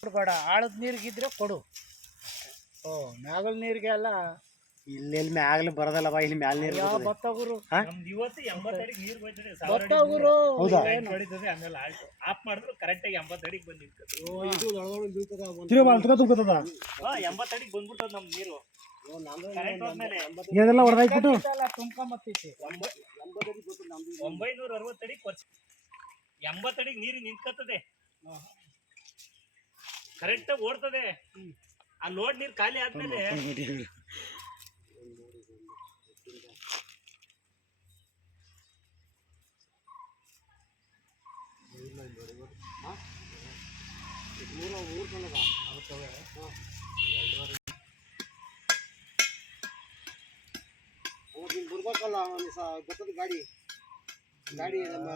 ಕೊಡಬೇಡ, ಆಳದ ನೀರಿಗಿದ್ರೆ ಕೊಡು. ಮ್ಯಾಗಲ್ ನೀರಿಗೆ ಎಲ್ಲ ಇಲ್ಲೆಲ್ಲಿ ಮ್ಯಾಗಲಿ ಬರೋದಲ್ಲ ಬಾ, ಇಲ್ಲಿ ಮ್ಯಾಲ ನೀರು ಬತ್ತಗುರು ಇವತ್ತು 80 ಅಡಿಗೆ ನೀರು ಹೋಯ್ತದೆ. ಬತ್ತಗುರು ಹೌದಾ? ಆಮೇಲೆ ಆಫ್ ಮಾಡಿದ್ರು ಕರೆಕ್ಟ್ ಆಗಿ 80 ಅಡಿಗೆ ಬಂದು ನಿಂತ್ಕತ್ತು. 80 ಅಡಿಗೆ ಬಂದ್ಬಿಟ್ಟದ ನಮ್ ನೀರು. ಕರೆಂಟ್ ಹೋದ್ಮೇಲೆ ಇದೆಲ್ಲ ಹೊಡೆದಾಕ್ಬಿಟ್ಟು ತುಂಬ್ಕೊಂಬತ್ತೈತಿ. 960 ಅಡಿಗೆ 80 ಅಡಿಗೆ ನೀರು ನಿಂತ್ಕತ್ತದೆ, ಕರೆಕ್ಟ್ ಆಗಿ ಓಡ್ತದೆ. ಆ ಲೋಡ್ ನೀರು ಖಾಲಿ ಆದ್ಮೇಲೆ ಬರ್ಬೇಕಲ್ಲ ಗಾಡಿ ಗಾಡಿ ನಮ್ಮ